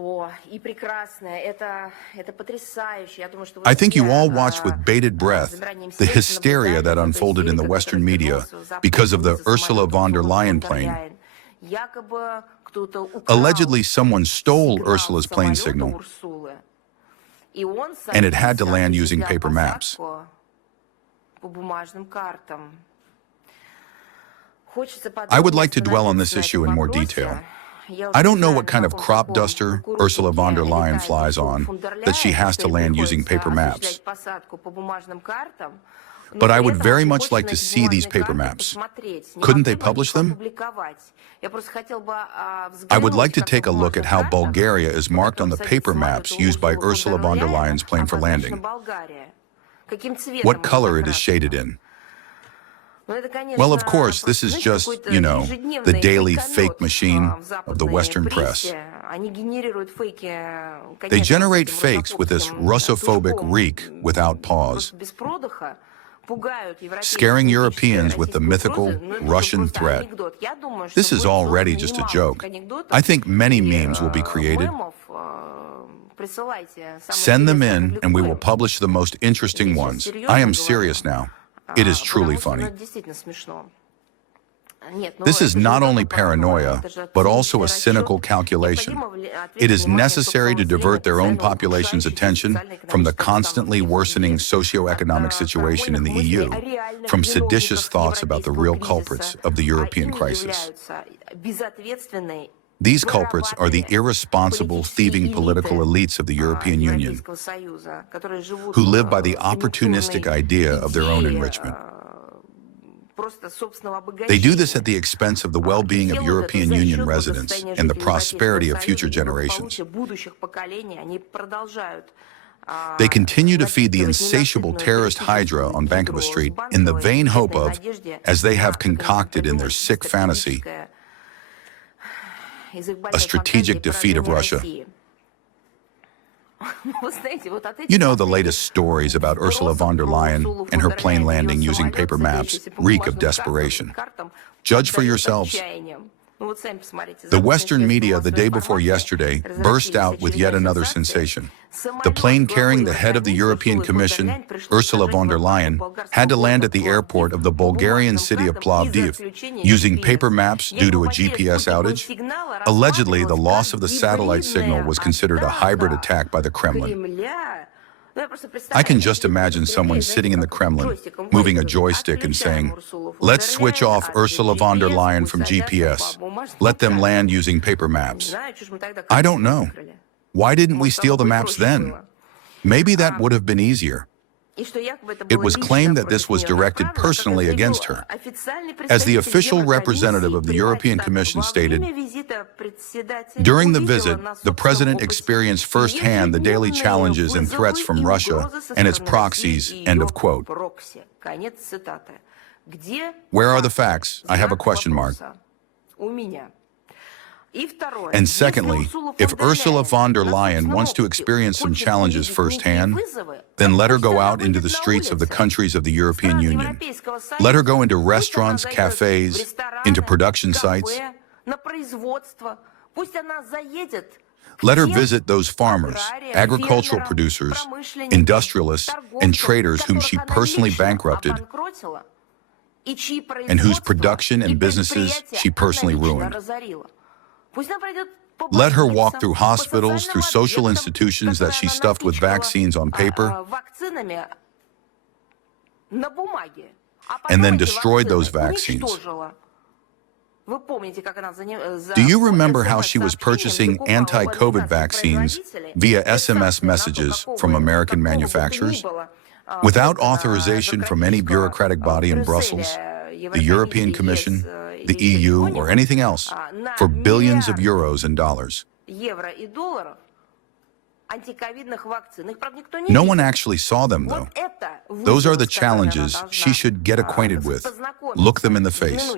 I think you all watched with bated breath the hysteria that unfolded in the Western media because of the Ursula von der Leyen plane. Allegedly, someone stole Ursula's plane signal, and it had to land using paper maps. I would like to dwell on this issue in more detail. I don't know what kind of crop duster Ursula von der Leyen flies on that she has to land using paper maps. But I would very much like to see these paper maps. Couldn't they publish them? I would like to take a look at how Bulgaria is marked on the paper maps used by Ursula von der Leyen's plane for landing. What color it is shaded in. Well, of course, this is just, the daily fake machine of the Western press. They generate fakes with this Russophobic reek without pause, scaring Europeans with the mythical Russian threat. This is already just a joke. I think many memes will be created. Send them in, and we will publish the most interesting ones. I am serious now. It is truly funny. This is not only paranoia, but also a cynical calculation. It is necessary to divert their own population's attention from the constantly worsening socio-economic situation in the EU, from seditious thoughts about the real culprits of the European crisis. These culprits are the irresponsible, thieving political elites of the European Union, who live by the opportunistic idea of their own enrichment. They do this at the expense of the well-being of European Union residents and the prosperity of future generations. They continue to feed the insatiable terrorist hydra on Bankova Street in the vain hope of, as they have concocted in their sick fantasy, a strategic defeat of Russia. You know, the latest stories about Ursula von der Leyen and her plane landing using paper maps reek of desperation. Judge for yourselves. The Western media the day before yesterday burst out with yet another sensation. The plane carrying the head of the European Commission, Ursula von der Leyen, had to land at the airport of the Bulgarian city of Plovdiv using paper maps due to a GPS outage. Allegedly, the loss of the satellite signal was considered a hybrid attack by the Kremlin. I can just imagine someone sitting in the Kremlin, moving a joystick and saying, "Let's switch off Ursula von der Leyen from GPS. Let them land using paper maps." I don't know. Why didn't we steal the maps then? Maybe that would have been easier. It was claimed that this was directed personally against her. As the official representative of the European Commission stated, during the visit, the president experienced firsthand the daily challenges and threats from Russia and its proxies, end of quote. Where are the facts? I have a question mark. And secondly, if Ursula von der Leyen wants to experience some challenges firsthand, then let her go out into the streets of the countries of the European Union. Let her go into restaurants, cafes, into production sites. Let her visit those farmers, agricultural producers, industrialists, and traders whom she personally bankrupted and whose production and businesses she personally ruined. Let her walk through hospitals, through social institutions that she stuffed with vaccines on paper, and then destroyed those vaccines. Do you remember how she was purchasing anti-COVID vaccines via SMS messages from American manufacturers? Without authorization from any bureaucratic body in Brussels, the European Commission, the EU, or anything else, for billions of euros and dollars. No one actually saw them, though. Those are the challenges she should get acquainted with. Look them in the face.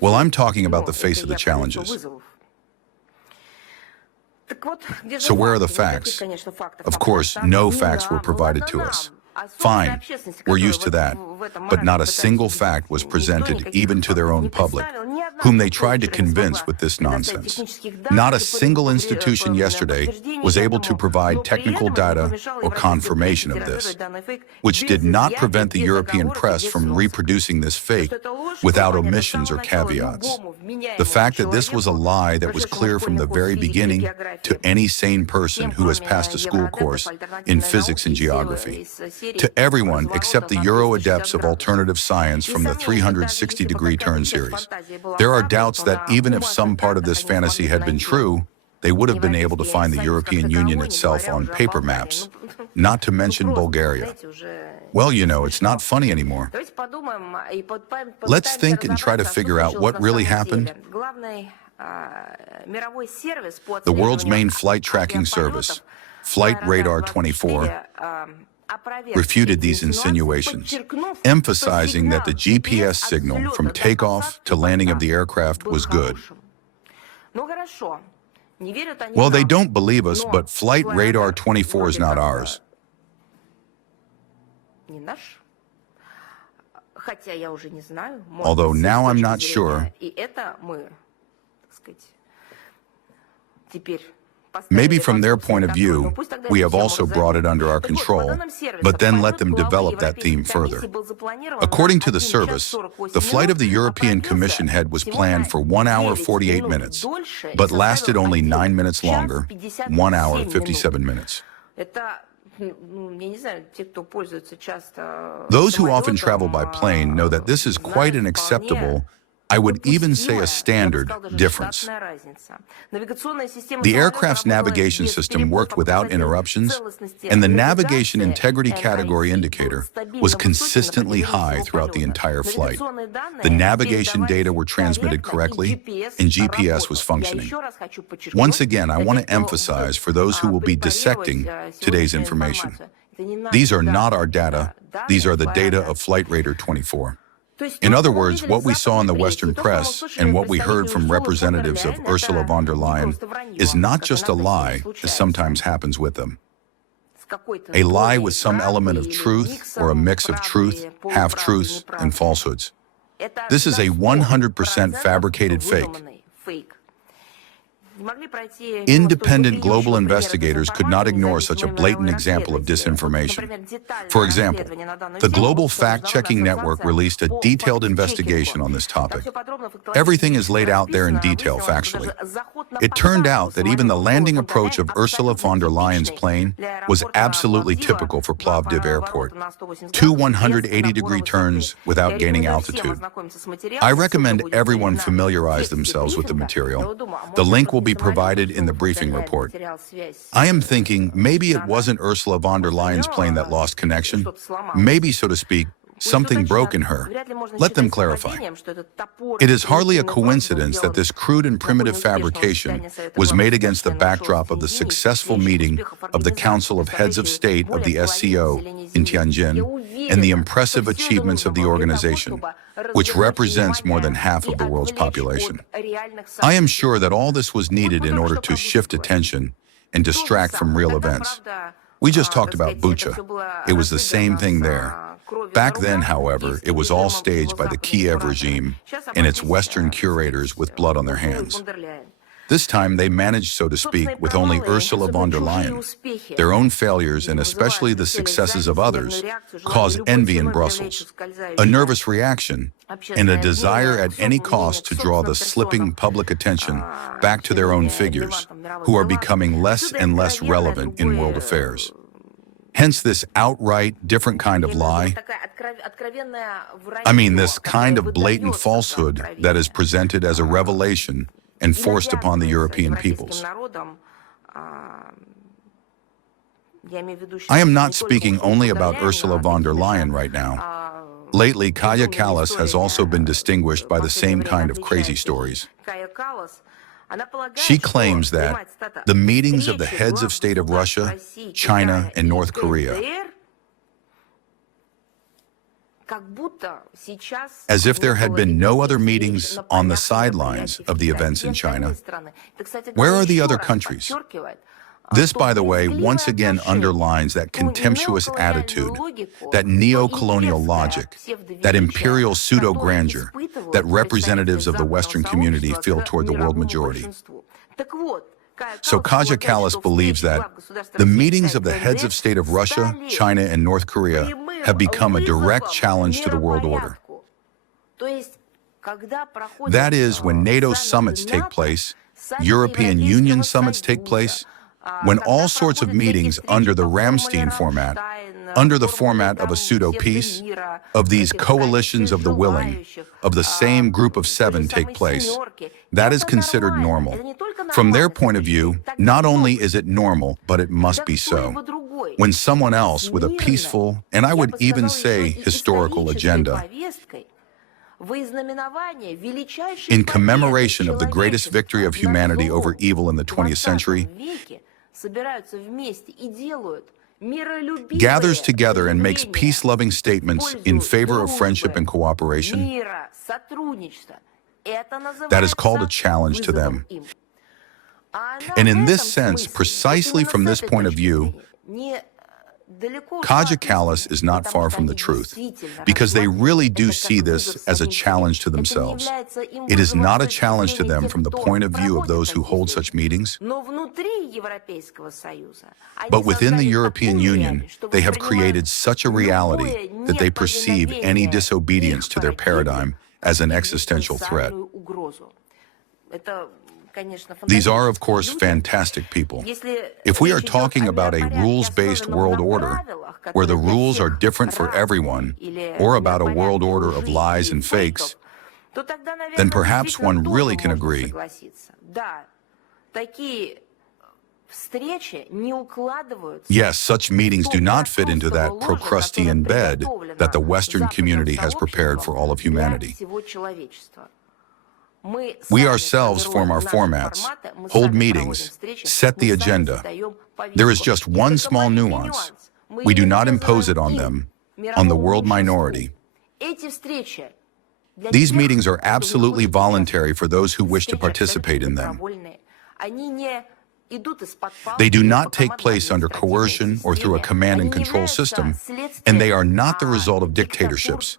Well, I'm talking about the face of the challenges. So where are the facts? Of course, no facts were provided to us. Fine, we're used to that, but not a single fact was presented even to their own public, whom they tried to convince with this nonsense. Not a single institution yesterday was able to provide technical data or confirmation of this, which did not prevent the European press from reproducing this fake without omissions or caveats. The fact that this was a lie that was clear from the very beginning to any sane person who has passed a school course in physics and geography. To everyone except the Euro adepts of alternative science from the 360-degree turn series. There are doubts that even if some part of this fantasy had been true, they would have been able to find the European Union itself on paper maps, not to mention Bulgaria. Well, you know, it's not funny anymore. Let's think and try to figure out what really happened. The world's main flight tracking service, Flight Radar 24, refuted these insinuations, emphasizing that the GPS signal from takeoff to landing of the aircraft was good. Well, they don't believe us, but Flight Radar 24 is not ours. Although now I'm not sure. Maybe from their point of view, we have also brought it under our control, but then let them develop that theme further. According to the service, the flight of the European Commission head was planned for 1 hour 48 minutes, but lasted only 9 minutes longer, 1 hour 57 minutes. Those who often travel by plane know that this is quite an acceptable, I would even say a standard, difference. The aircraft's navigation system worked without interruptions, and the navigation integrity category indicator was consistently high throughout the entire flight. The navigation data were transmitted correctly, and GPS was functioning. Once again, I want to emphasize for those who will be dissecting today's information. These are not our data, these are the data of Flight Radar 24. In other words, what we saw in the Western press and what we heard from representatives of Ursula von der Leyen is not just a lie, as sometimes happens with them. A lie with some element of truth or a mix of truth, half-truths, and falsehoods. This is a 100% fabricated fake. Independent global investigators could not ignore such a blatant example of disinformation. For example, the Global Fact-Checking Network released a detailed investigation on this topic. Everything is laid out there in detail factually. It turned out that even the landing approach of Ursula von der Leyen's plane was absolutely typical for Plovdiv Airport. 2 180-degree turns without gaining altitude. I recommend everyone familiarize themselves with the material. The link will be provided in the briefing report. I am thinking maybe it wasn't Ursula von der Leyen's plane that lost connection. Maybe, so to speak, something broke in her. Let them clarify. It is hardly a coincidence that this crude and primitive fabrication was made against the backdrop of the successful meeting of the Council of Heads of State of the SCO in Tianjin and the impressive achievements of the organization, which represents more than half of the world's population. I am sure that all this was needed in order to shift attention and distract from real events. We just talked about Bucha. It was the same thing there. Back then, however, it was all staged by the Kiev regime and its Western curators with blood on their hands. This time, they managed, so to speak, with only Ursula von der Leyen. Their own failures, and especially the successes of others, cause envy in Brussels, a nervous reaction, and a desire at any cost to draw the slipping public attention back to their own figures, who are becoming less and less relevant in world affairs. Hence this outright different kind of lie. I mean, this kind of blatant falsehood that is presented as a revelation and forced upon the European peoples. I am not speaking only about Ursula von der Leyen right now. Lately, Kaja Kallas has also been distinguished by the same kind of crazy stories. She claims that the meetings of the heads of state of Russia, China, and North Korea, as if there had been no other meetings on the sidelines of the events in China. Where are the other countries? This, by the way, once again underlines that contemptuous attitude, that neocolonial logic, that imperial pseudo-grandeur that representatives of the Western community feel toward the world majority. So Kaja Kallas believes that the meetings of the heads of state of Russia, China, and North Korea have become a direct challenge to the world order. That is, when NATO summits take place, European Union summits take place, when all sorts of meetings under the Ramstein format, under the format of a pseudo-peace, of these coalitions of the willing, of the same group of 7 take place, that is considered normal. From their point of view, not only is it normal, but it must be so. When someone else with a peaceful, and I would even say historical agenda, in commemoration of the greatest victory of humanity over evil in the 20th century, gathers together and makes peace-loving statements in favor of friendship and cooperation, that is called a challenge to them. And in this sense, precisely from this point of view, Kaja Kallas is not far from the truth, because they really do see this as a challenge to themselves. It is not a challenge to them from the point of view of those who hold such meetings, but within the European Union, they have created such a reality that they perceive any disobedience to their paradigm as an existential threat. These are, of course, fantastic people. If we are talking about a rules-based world order, where the rules are different for everyone, or about a world order of lies and fakes, then perhaps one really can agree. Yes, such meetings do not fit into that Procrustean bed that the Western community has prepared for all of humanity. We ourselves form our formats, hold meetings, set the agenda. There is just one small nuance. We do not impose it on them, on the world minority. These meetings are absolutely voluntary for those who wish to participate in them. They do not take place under coercion or through a command and control system, and they are not the result of dictatorships.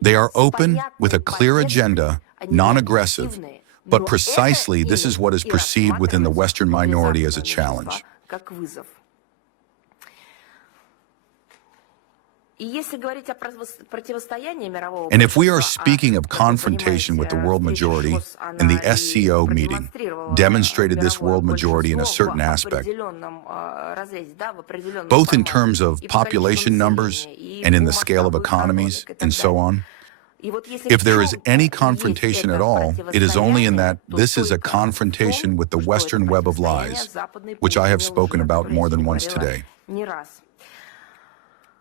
They are open, with a clear agenda, non-aggressive, but precisely this is what is perceived within the Western minority as a challenge. And if we are speaking of confrontation with the world majority, and the SCO meeting demonstrated this world majority in a certain aspect, both in terms of population numbers and in the scale of economies and so on, if there is any confrontation at all, it is only in that this is a confrontation with the Western web of lies, which I have spoken about more than once today.